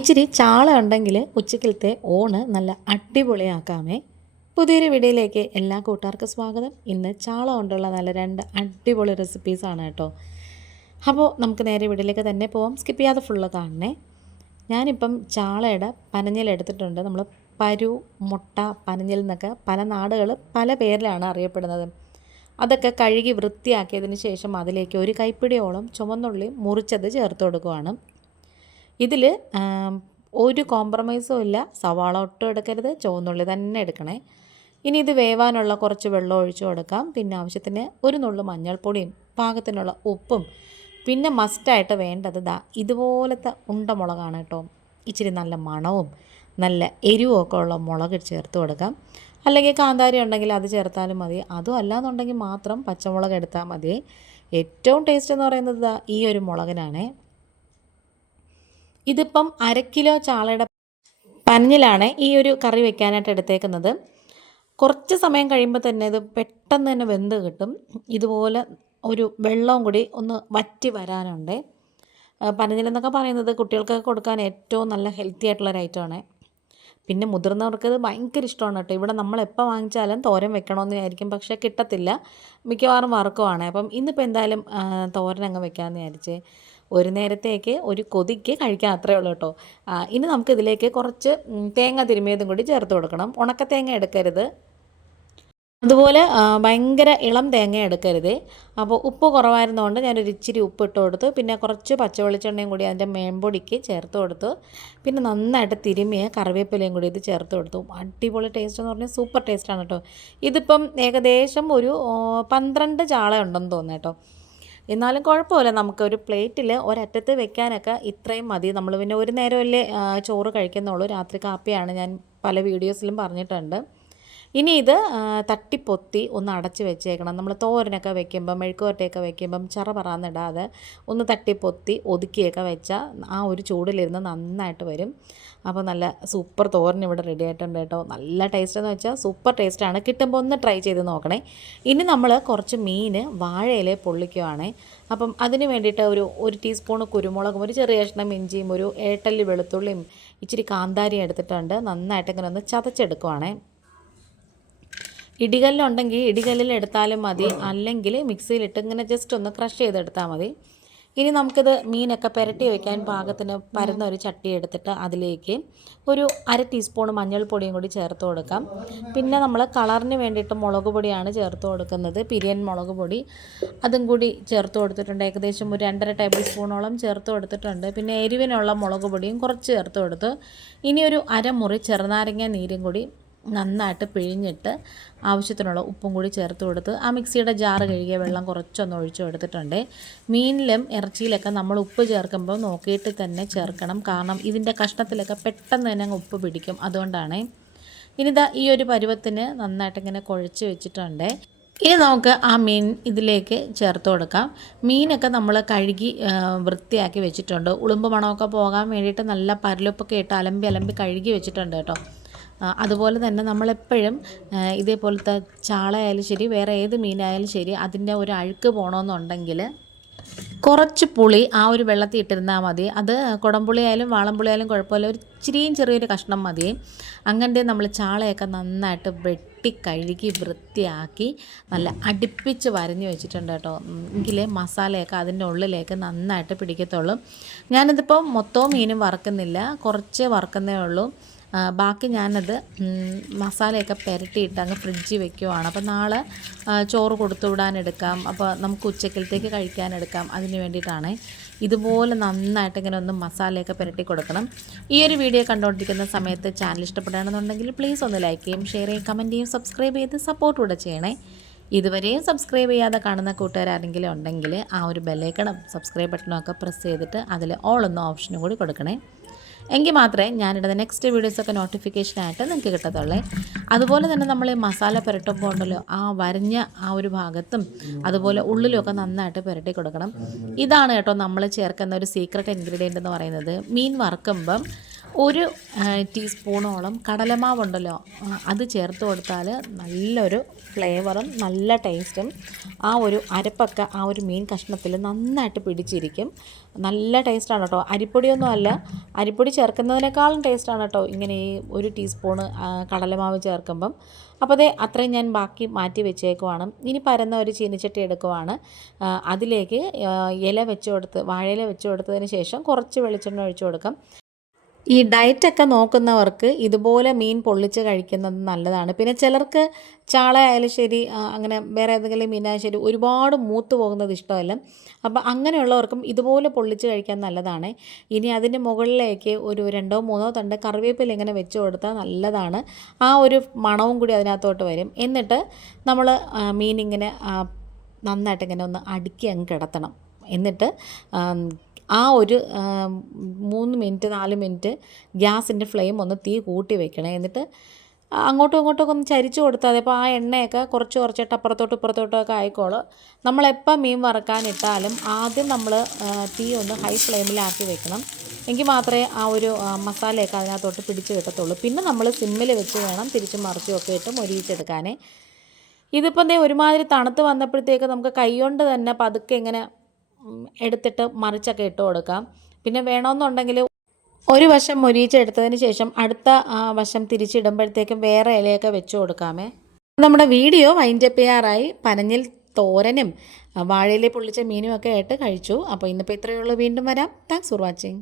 ഇച്ചിരി ചാള ഉണ്ടെങ്കിൽ ഉച്ചക്കലത്തെ ഊണ് നല്ല അടിപൊളിയാക്കാമേ. പുതിയൊരു വീഡിയോയിലേക്ക് എല്ലാ കൂട്ടുകാർക്കും സ്വാഗതം. ഇന്ന് ചാള കൊണ്ടുള്ള നല്ല 2 അടിപൊളി റെസിപ്പീസാണ് കേട്ടോ. അപ്പോൾ നമുക്ക് നേരെ വീഡിയോയിലേക്ക് തന്നെ പോവാം. സ്കിപ്പ് ചെയ്യാതെ ഫുള്ള് കാണണേ. ഞാനിപ്പം ചാളയുടെ പനഞ്ഞിൽ എടുത്തിട്ടുണ്ട്. നമ്മൾ പരു, മുട്ട, പനഞ്ഞിൽ എന്നൊക്കെ പല നാടുകൾ പല പേരിലാണ് അറിയപ്പെടുന്നത്. അതൊക്കെ കഴുകി വൃത്തിയാക്കിയതിന് ശേഷം അതിലേക്ക് ഒരു കൈപ്പിടിയോളം ചുവന്നുള്ളി മുറിച്ചത് ചേർത്ത് കൊടുക്കുകയാണ്. ഇതിൽ ഒരു കോംപ്രമൈസും ഇല്ല. സവാള ഒട്ടും എടുക്കരുത്, ചുവന്നുള്ളി തന്നെ എടുക്കണേ. ഇനി ഇത് വേവാനുള്ള കുറച്ച് വെള്ളം ഒഴിച്ചു കൊടുക്കാം. പിന്നെ ആവശ്യത്തിന് ഒരു നുള്ളു മഞ്ഞൾപ്പൊടിയും പാകത്തിനുള്ള ഉപ്പും പിന്നെ മസ്റ്റായിട്ട് വേണ്ടത് ഇതുപോലത്തെ ഉണ്ടമുളകാണ് കേട്ടോ. ഇച്ചിരി നല്ല മണവും നല്ല എരിവും ഉള്ള മുളക് ചേർത്ത് കൊടുക്കാം. അല്ലെങ്കിൽ കാന്താരി ഉണ്ടെങ്കിൽ അത് ചേർത്താലും മതി. അതും അല്ലാന്നുണ്ടെങ്കിൽ മാത്രം പച്ചമുളക് എടുത്താൽ മതി. ഏറ്റവും ടേസ്റ്റ് എന്ന് പറയുന്നത് ഈ ഒരു മുളകിനാണേ. ഇതിപ്പം 1/2 കിലോ ചാളയുടെ പനഞ്ഞിലാണ് ഈ ഒരു കറി വെക്കാനായിട്ട് എടുത്തേക്കുന്നത്. കുറച്ച് സമയം കഴിയുമ്പോൾ തന്നെ ഇത് പെട്ടെന്ന് തന്നെ വെന്ത് കിട്ടും. ഇതുപോലെ ഒരു വെള്ളവും കൂടി ഒന്ന് വറ്റി വരാനുണ്ട്. പനഞ്ഞിലെന്നൊക്കെ പറയുന്നത് കുട്ടികൾക്കൊക്കെ കൊടുക്കാൻ ഏറ്റവും നല്ല ഹെൽത്തി ആയിട്ടുള്ളൊരു ഐറ്റമാണ്. പിന്നെ മുതിർന്നവർക്ക് ഇത് ഭയങ്കര ഇഷ്ടമാണ് കേട്ടോ. ഇവിടെ നമ്മൾ എപ്പോൾ വാങ്ങിച്ചാലും തോരൻ വെക്കണമെന്ന് വിചാരിക്കും, പക്ഷേ കിട്ടത്തില്ല. മിക്കവാറും വറുക്കുവാണ്. അപ്പം ഇന്നിപ്പോൾ എന്തായാലും തോരൻ അങ്ങ് വെക്കാമെന്ന് വിചാരിച്ച് ഒരു നേരത്തേക്ക് ഒരു കൊതിക്ക് കഴിക്കാൻ അത്രയേ ഉള്ളൂ കേട്ടോ. ഇനി നമുക്കിതിലേക്ക് കുറച്ച് തേങ്ങ തിരുമിയതും കൂടി ചേർത്ത് കൊടുക്കണം. ഉണക്ക തേങ്ങ എടുക്കരുത്, അതുപോലെ ഭയങ്കര ഇളം തേങ്ങ എടുക്കരുത്. അപ്പോൾ ഉപ്പ് കുറവായിരുന്നതുകൊണ്ട് ഞാനൊരു ഇച്ചിരി ഉപ്പ് ഇട്ട് കൊടുത്തു. പിന്നെ കുറച്ച് പച്ചവെളിച്ചെണ്ണയും കൂടി അതിൻ്റെ മേമ്പൊടിക്ക് ചേർത്ത് കൊടുത്തു. പിന്നെ നന്നായിട്ട് തിരുമിയ കറിവേപ്പിലയും കൂടി ഇത് ചേർത്ത് കൊടുത്തു. അടിപൊളി ടേസ്റ്റ് എന്ന് പറഞ്ഞാൽ സൂപ്പർ ടേസ്റ്റാണ് കേട്ടോ. ഇതിപ്പം ഏകദേശം ഒരു 12 ചാള ഉണ്ടെന്ന് തോന്നുന്നു കേട്ടോ. എന്നാലും കുഴപ്പമില്ല, നമുക്കൊരു പ്ലേറ്റിൽ ഒരറ്റത്ത് വെക്കാനൊക്കെ ഇത്രയും മതി. നമ്മൾ പിന്നെ ഒരു നേരമല്ലേ ചോറ് കഴിക്കുന്നുള്ളൂ. രാത്രി കാപ്പിയാണ്, ഞാൻ പല വീഡിയോസിലും പറഞ്ഞിട്ടുണ്ട്. ഇനി ഇത് തട്ടിപ്പൊത്തി ഒന്ന് അടച്ച് വെച്ചേക്കണം. നമ്മൾ തോരനൊക്കെ വെക്കുമ്പം മെഴുക്കുവരട്ടിയൊക്കെ വെക്കുമ്പം പറന്നിടാതെ ഒന്ന് തട്ടിപ്പൊത്തി ഒതുക്കിയൊക്കെ വെച്ചാൽ ആ ഒരു ചൂടിലിരുന്ന് നന്നായിട്ട് വരും. അപ്പോൾ നല്ല സൂപ്പർ തോരൻ ഇവിടെ റെഡി ആയിട്ടുണ്ട് കേട്ടോ. നല്ല ടേസ്റ്റ് എന്ന് വെച്ചാൽ സൂപ്പർ ടേസ്റ്റാണ്. കിട്ടുമ്പോൾ ഒന്ന് ട്രൈ ചെയ്ത് നോക്കണേ. ഇനി നമ്മൾ കുറച്ച് മീൻ വാഴയില പൊള്ളിക്കുവാണേ. അപ്പം അതിന് വേണ്ടിയിട്ട് ഒരു ടീസ്പൂൺ കുരുമുളകും ഒരു ചെറിയ കഷ്ണം ഇഞ്ചിയും ഒരു ഏട്ടല്ലി വെളുത്തുള്ളിയും ഇച്ചിരി കാന്താരിയും എടുത്തിട്ടുണ്ട്. നന്നായിട്ട് ഇങ്ങനെ ഒന്ന് ചതച്ചെടുക്കുവാണേ. ഇടികല്ലുണ്ടെങ്കിൽ ഇടികല്ലിൽ എടുത്താലും മതി, അല്ലെങ്കിൽ മിക്സിയിലിട്ട് ഇങ്ങനെ ജസ്റ്റ് ഒന്ന് ക്രഷ് ചെയ്തെടുത്താൽ മതി. ഇനി നമുക്കിത് മീനൊക്കെ പുരട്ടി വയ്ക്കാൻ പാകത്തിന് പരന്ന ഒരു ചട്ടി എടുത്തിട്ട് അതിലേക്ക് ഒരു 1/2 ടീസ്പൂൺ മഞ്ഞൾപ്പൊടിയും കൂടി ചേർത്ത് കൊടുക്കാം. പിന്നെ നമ്മൾ കളറിന് വേണ്ടിയിട്ട് മുളക് പൊടിയാണ് ചേർത്ത് കൊടുക്കുന്നത്, പിരിയൻ മുളക് പൊടി. അതും കൂടി ചേർത്ത് കൊടുത്തിട്ടുണ്ട്. ഏകദേശം ഒരു 2.5 ടേബിൾ സ്പൂണോളം ചേർത്ത് കൊടുത്തിട്ടുണ്ട്. പിന്നെ എരിവിനുള്ള മുളക് പൊടിയും കുറച്ച് ചേർത്ത് കൊടുത്തു. ഇനി ഒരു അരമുറി ചെറുനാരങ്ങ നീരും കൂടി നന്നായിട്ട് പിഴിഞ്ഞിട്ട് ആവശ്യത്തിനുള്ള ഉപ്പും കൂടി ചേർത്ത് കൊടുത്ത് ആ മിക്സിയുടെ ജാറ് കഴുകിയ വെള്ളം കുറച്ചൊന്ന് ഒഴിച്ചു കൊടുത്തിട്ടുണ്ട്. മീനിലും ഇറച്ചിയിലൊക്കെ നമ്മൾ ഉപ്പ് ചേർക്കുമ്പോൾ നോക്കിയിട്ട് തന്നെ ചേർക്കണം, കാരണം ഇതിൻ്റെ കഷ്ണത്തിലൊക്കെ പെട്ടെന്ന് തന്നെ ഉപ്പ് പിടിക്കും. അതുകൊണ്ടാണ്. ഇനിതാ ഈ ഒരു പരുവത്തിന് നന്നായിട്ട് ഇങ്ങനെ കുഴച്ച് വെച്ചിട്ടുണ്ട്. ഇനി നമുക്ക് ആ മീൻ ഇതിലേക്ക് ചേർത്ത് കൊടുക്കാം. മീനൊക്കെ നമ്മൾ കഴുകി വൃത്തിയാക്കി വെച്ചിട്ടുണ്ട്. ഉളുമ്പ് മണമൊക്കെ പോകാൻ വേണ്ടിയിട്ട് നല്ല പരലുപ്പൊക്കെ ഇട്ട് അലമ്പി കഴുകി വെച്ചിട്ടുണ്ട് കേട്ടോ. അതുപോലെ തന്നെ നമ്മളെപ്പോഴും ഇതേപോലത്തെ ചാളയായാലും ശരി വേറെ ഏത് മീനായാലും ശരി അതിൻ്റെ ഒരു അഴുക്ക് പോകണമെന്നുണ്ടെങ്കിൽ കുറച്ച് പുളി ആ ഒരു വെള്ളത്തിൽ ഇട്ടിരുന്നാൽ മതി. അത് കുടംപുളി ആയാലും വാളംപുളി ആയാലും കുഴപ്പമില്ല, ഒരു ചെറിയൊരു കഷ്ണം മതി. അങ്ങനത്തെ നമ്മൾ ചാളയൊക്കെ നന്നായിട്ട് വെട്ടി കഴുകി വൃത്തിയാക്കി നല്ല അടുപ്പിച്ച് വരഞ്ഞ് വെച്ചിട്ടുണ്ട് കേട്ടോ. എങ്കിലേ മസാലയൊക്കെ അതിൻ്റെ ഉള്ളിലേക്ക് നന്നായിട്ട് പിടിക്കത്തുള്ളൂ. ഞാനിതിപ്പോൾ മൊത്തവും മീനും വറക്കുന്നില്ല, കുറച്ചേ വറക്കുന്നേ ഉള്ളൂ. ബാക്കി ഞാനത് മസാലയൊക്കെ പുരട്ടിയിട്ട് അങ്ങ് ഫ്രിഡ്ജിൽ വെക്കുവാണ്. അപ്പോൾ നാളെ ചോറ് കൊടുത്തു വിടാനെടുക്കാം, അപ്പോൾ നമുക്ക് ഉച്ചക്കലത്തേക്ക് കഴിക്കാനെടുക്കാം. അതിന് വേണ്ടിയിട്ടാണ്. ഇതുപോലെ നന്നായിട്ട് ഇങ്ങനെ ഒന്ന് മസാലയൊക്കെ പുരട്ടി കൊടുക്കണം. ഈ ഒരു വീഡിയോ കണ്ടുകൊണ്ടിരിക്കുന്ന സമയത്ത് ചാനൽ ഇഷ്ടപ്പെടുകയാണെന്നുണ്ടെങ്കിൽ പ്ലീസ് ഒന്ന് ലൈക്ക് ചെയ്യും, ഷെയർ ചെയ്യും, കമൻറ്റ് ചെയ്യും, സബ്സ്ക്രൈബ് ചെയ്ത് സപ്പോർട്ട് കൂടെ ചെയ്യണേ. ഇതുവരെയും സബ്സ്ക്രൈബ് ചെയ്യാതെ കാണുന്ന കൂട്ടുകാരാരെങ്കിലും ഉണ്ടെങ്കിൽ ആ ഒരു ബെല്ലൈക്കണും സബ്സ്ക്രൈബ് ബട്ടണും പ്രസ് ചെയ്തിട്ട് അതിൽ ഓൾ എന്ന ഓപ്ഷനും കൂടി കൊടുക്കണേ. എങ്കിൽ മാത്രമേ ഞാനിടുന്ന നെക്സ്റ്റ് വീഡിയോസൊക്കെ നോട്ടിഫിക്കേഷനായിട്ട് നിങ്ങൾക്ക് കിട്ടത്തുള്ളേ. അതുപോലെ തന്നെ നമ്മൾ ഈ മസാല പുരട്ടുമ്പോൾ ഉണ്ടല്ലോ, ആ വരഞ്ഞ ആ ഒരു ഭാഗത്തും അതുപോലെ ഉള്ളിലുമൊക്കെ നന്നായിട്ട് പുരട്ടി കൊടുക്കണം. ഇതാണ് കേട്ടോ നമ്മൾ ചേർക്കുന്ന ഒരു സീക്രട്ട് ഇൻഗ്രീഡിയൻ്റ് എന്ന് പറയുന്നത്. മീൻ വറുക്കുമ്പം ഒരു ടീസ്പൂണോളം കടലമാവുണ്ടല്ലോ, അത് ചേർത്ത് കൊടുത്താൽ നല്ലൊരു ഫ്ലേവറും നല്ല ടേസ്റ്റും ആ ഒരു അരപ്പൊക്കെ ആ ഒരു മീൻ കഷ്ണത്തിൽ നന്നായിട്ട് പിടിച്ചിരിക്കും. നല്ല ടേസ്റ്റാണ് കേട്ടോ. അരിപ്പൊടിയൊന്നും അല്ല, അരിപ്പൊടി ചേർക്കുന്നതിനേക്കാളും ടേസ്റ്റാണ് കേട്ടോ ഇങ്ങനെ ഈ ഒരു ടീസ്പൂണ് കടലമാവ് ചേർക്കുമ്പം. അപ്പോൾ അതേ അത്രയും ഞാൻ ബാക്കി മാറ്റി വെച്ചേക്കുവാണ്. ഇനി പരന്ന ഒരു ചീനിച്ചട്ടി എടുക്കുവാണ്. അതിലേക്ക് ഇല വെച്ച് കൊടുത്ത് വാഴയില വെച്ച് കൊടുത്തതിന് ശേഷം കുറച്ച് വെളിച്ചെണ്ണ ഒഴിച്ച് കൊടുക്കാം. ഈ ഡയറ്റൊക്കെ നോക്കുന്നവർക്ക് ഇതുപോലെ മീൻ പൊള്ളിച്ച് കഴിക്കുന്നത് നല്ലതാണ്. പിന്നെ ചിലർക്ക് ചാള ആയാലും ശരി, അങ്ങനെ വേറെ ഏതെങ്കിലും മീനായാലും ശരി ഒരുപാട് മൂത്ത് പോകുന്നത് ഇഷ്ടമല്ല. അപ്പം അങ്ങനെയുള്ളവർക്കും ഇതുപോലെ പൊള്ളിച്ച് കഴിക്കാൻ നല്ലതാണ്. ഇനി അതിന് മുകളിലേക്ക് ഒരു 2-3 തണ്ട് കറിവേപ്പില ഇങ്ങനെ വെച്ച് കൊടുത്താൽ നല്ലതാണ്. ആ ഒരു മണവും കൂടി അതിനകത്തോട്ട് വരും. എന്നിട്ട് നമ്മൾ മീനിങ്ങനെ നന്നായിട്ട് ഇങ്ങനെ ഒന്ന് അടുക്കി അങ്ങ് കിടത്തണം. എന്നിട്ട് ആ ഒരു 3 മിനിറ്റ് 4 മിനിറ്റ് ഗ്യാസിൻ്റെ ഫ്ലെയിം ഒന്ന് തീ കൂട്ടി വെക്കണേ. എന്നിട്ട് അങ്ങോട്ടും ഇങ്ങോട്ടും ഒന്ന് ചരിച്ച് കൊടുത്താൽ മതി. അപ്പോൾ ആ എണ്ണയൊക്കെ കുറച്ച് കുറച്ചിട്ട് അപ്പുറത്തോട്ടും ഇപ്പുറത്തോട്ടൊക്കെ ആയിക്കോളും. നമ്മളെപ്പോൾ മീൻ വറുക്കാനിട്ടാലും ആദ്യം നമ്മൾ തീ ഒന്ന് ഹൈ ഫ്ലെയിമിലാക്കി വെക്കണം. എങ്കിൽ മാത്രമേ ആ ഒരു മസാലയൊക്കെ അതിനകത്തോട്ട് പിടിച്ച് കിട്ടത്തുള്ളൂ. പിന്നെ നമ്മൾ സിമ്മിൽ വെച്ച് വേണം തിരിച്ചും മറിച്ചും ഒക്കെ ഇട്ട് മൊരിയിച്ചെടുക്കാനേ. ഇതിപ്പം ദേ ഒരുമാതിരി തണുത്ത് വന്നപ്പോഴത്തേക്ക് നമുക്ക് കൈകൊണ്ട് തന്നെ പതുക്കെ ഇങ്ങനെ എടുത്തിട്ട് മറിച്ചൊക്കെ ഇട്ട് കൊടുക്കാം. പിന്നെ വേണമെന്നുണ്ടെങ്കിൽ ഒരു വശം മൊരിയിച്ചെടുത്തതിന് ശേഷം അടുത്ത വശം തിരിച്ചിടുമ്പോഴത്തേക്കും വേറെ ഇലയൊക്കെ വെച്ച് കൊടുക്കാമേ. നമ്മുടെ വീഡിയോ വൈൻഡപ്പ് ചെയ്യാറായി. പനഞ്ഞിൽ തോരനും വാഴയില പൊള്ളിച്ച മീനും ഒക്കെ ആയിട്ട് കഴിച്ചു. അപ്പോൾ ഇന്നിപ്പോൾ ഇത്രയേ ഉള്ളൂ. വീണ്ടും വരാം. Thanks for watching.